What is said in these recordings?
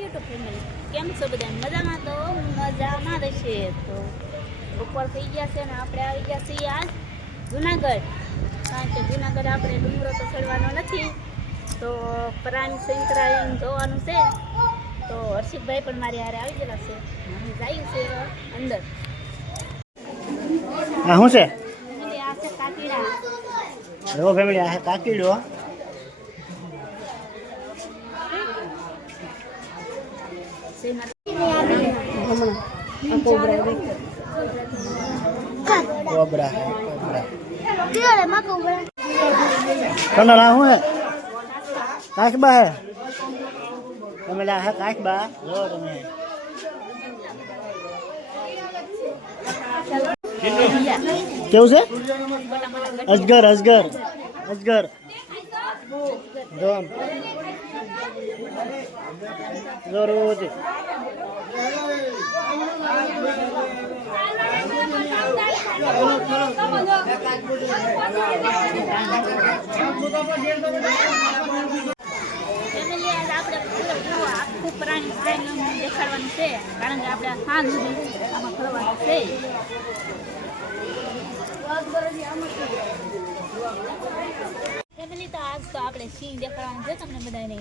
YouTube family કેમ છો બધા? મજામાં? તો મજામાં રહેશે તો બપોર થઈ ગયા છે ને આપણે આવી ગયા છીએ આજ જુનાગઢ. કારણ કે જુનાગઢ આપણે ડુંગરો તો ચડવાનો નથી. તો પ્રાણી સંગ્રહાલય જોવાનું છે. તો હર્ષિતભાઈ પણ મારી હારે આવી ગયેલા છે. જઈએ છે અંદર. હા શું છે? આ છે કાકીડા. જો ફેમિલી આ છે કાકીડો. આ શું છે કાચબા હે ફેમિલી આ છે કાચબા જો તમે કેવું છે? અજગર અજગર અજગર. રોજ પૂરેપૂરું પ્રાણી દેખાડવાનું છે કારણ કે આપણે સાંજ સુધી આમાં ફરવાનું છે તો આજ તો આપણે સિંહ દેખાડવાનું છે તમને બધાને.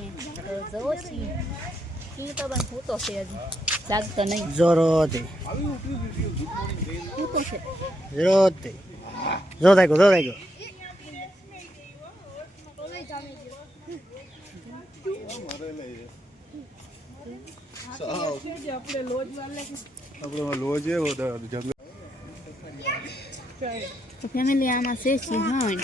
તો જો સિંહ સિંહ તો પણ ભૂતો છે હજી. લાગતો નહીં. જોરોતી ભૂતો છે. જોરોતી જો થાય જો થાય આપણે લોજ એવો જંગલ. ફેમિલી આમાં છે સિંહણ જોઈ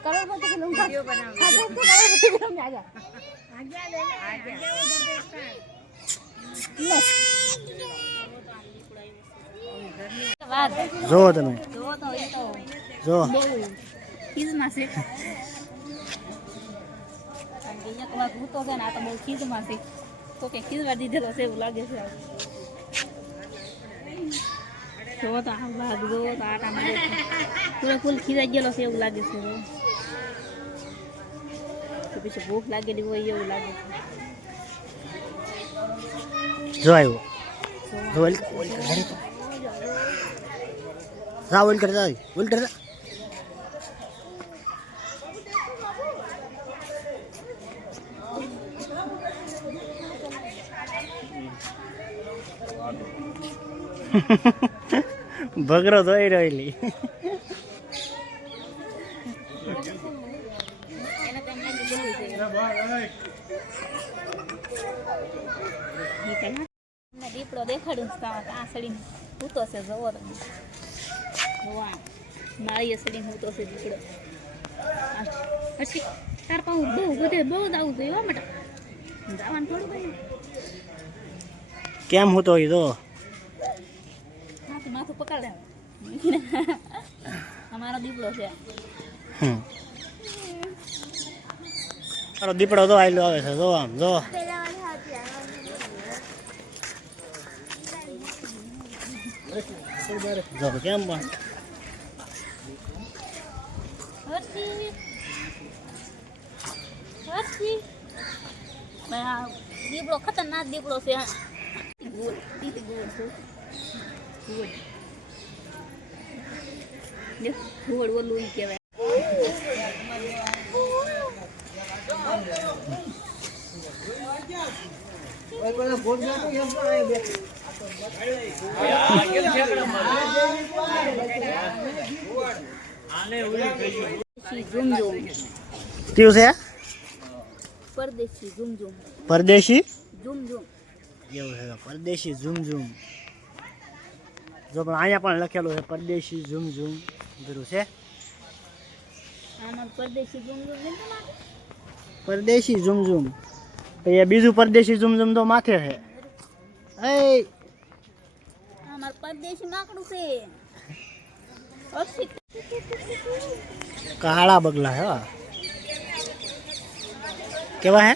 वीडियो बना વાત જો તમે જોવો તો એ તો જો બહુ ખીજમાં છે કારણ કે એક વાર ભૂતો છે ને આ તો બહુ ખીજમાં છે તો કે ખીજવા દીધેલો છે એવું લાગે છે જોવો તો આ ભાગ જોવો તો આટા મારે પૂરે ફૂલ ખીજાઈ ગયેલો છે એવું લાગે છે તો પછી ભૂખ લાગેલી હોય એવું લાગે છે જો આવ્યો જો ઓલ ઓલ કર જા ઓલ કર જા ઓલ કર જા ભગરો જોઈ રહેલી એને તો એમ લાગે બોલવું છે ઈ તો ના. તમને દીપડો દેખાડું આ સડીને સૂતો છે જોવો વાહ માળીએ સડીને સૂતો છે દીપડો પછી તાર પાઉં બહુ બધે બહુ આવું જોઈએ મટા જવાનું થોડું કઈ કેમ હું તો ઈ જો માથું માથું પકડ અમારો દીપડો છે હમ. તારો દીપડો તો આયલો આવે છે જો આમ જો જો કેમ પણ દીપડો ખતરનાક દીપડો છે ગોળ ઓલું કહેવાય કયું છે? પરદેશી ઝુમઝુમ પરદેશી? ઝુમઝુમ એવું છે પરદેશી ઝૂમ ઝૂમ. જો પણ અહીંયા પણ લખેલું છે પરદેશી ઝૂમ ઝૂમ. બધું છે? પરદેશી ઝુમઝુમ નથી પરદેશી ઝૂમ ઝૂમ. એ બીજું પરદેશી ઝુમઝુમ ઝૂમ તો માથે છે. એ અમાર પરદેશી માકડું છે. કાળા બગલા હે. કેવા હે?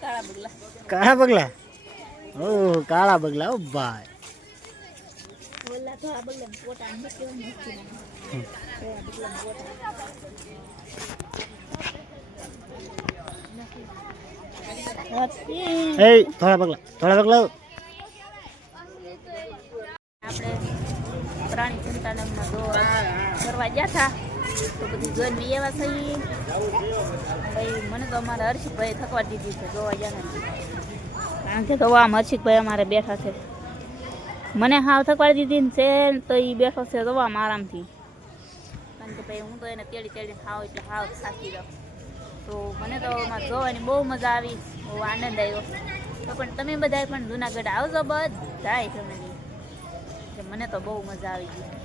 કાળા બગલા. કાળા બગલા? ઓ કાળા બગલા ઓ ભાઈ. ધોળા એ થોડા પગલા થોડા પગલા આપણે પ્રાણી સંતાનમમાં દોડ કરવા ગયા હતા. તો બધી જોઈને બી એવા થઈ. ભાઈ મને તો અમારા હર્ષિકભાઈ થકવા દીધી છે જોવા ગયા નથી. કારણ કે તો આમ હર્ષિકભાઈ અમારે બેઠા છે. મને હાવ થકવાડી દીધી છે તો એ બેઠો છે તો આમ આરામથી. કારણ કે ભાઈ હું તો એને તેડી તેડી હાવ એટલે હાવ થાકી જાઉં તો મને તો જોવાની બહુ મજા આવી, બહુ આનંદ આવ્યો. તો પણ તમે બધાય પણ જુનાગઢ આવજો બધાય કે મને તો બહુ મજા આવી ગઈ.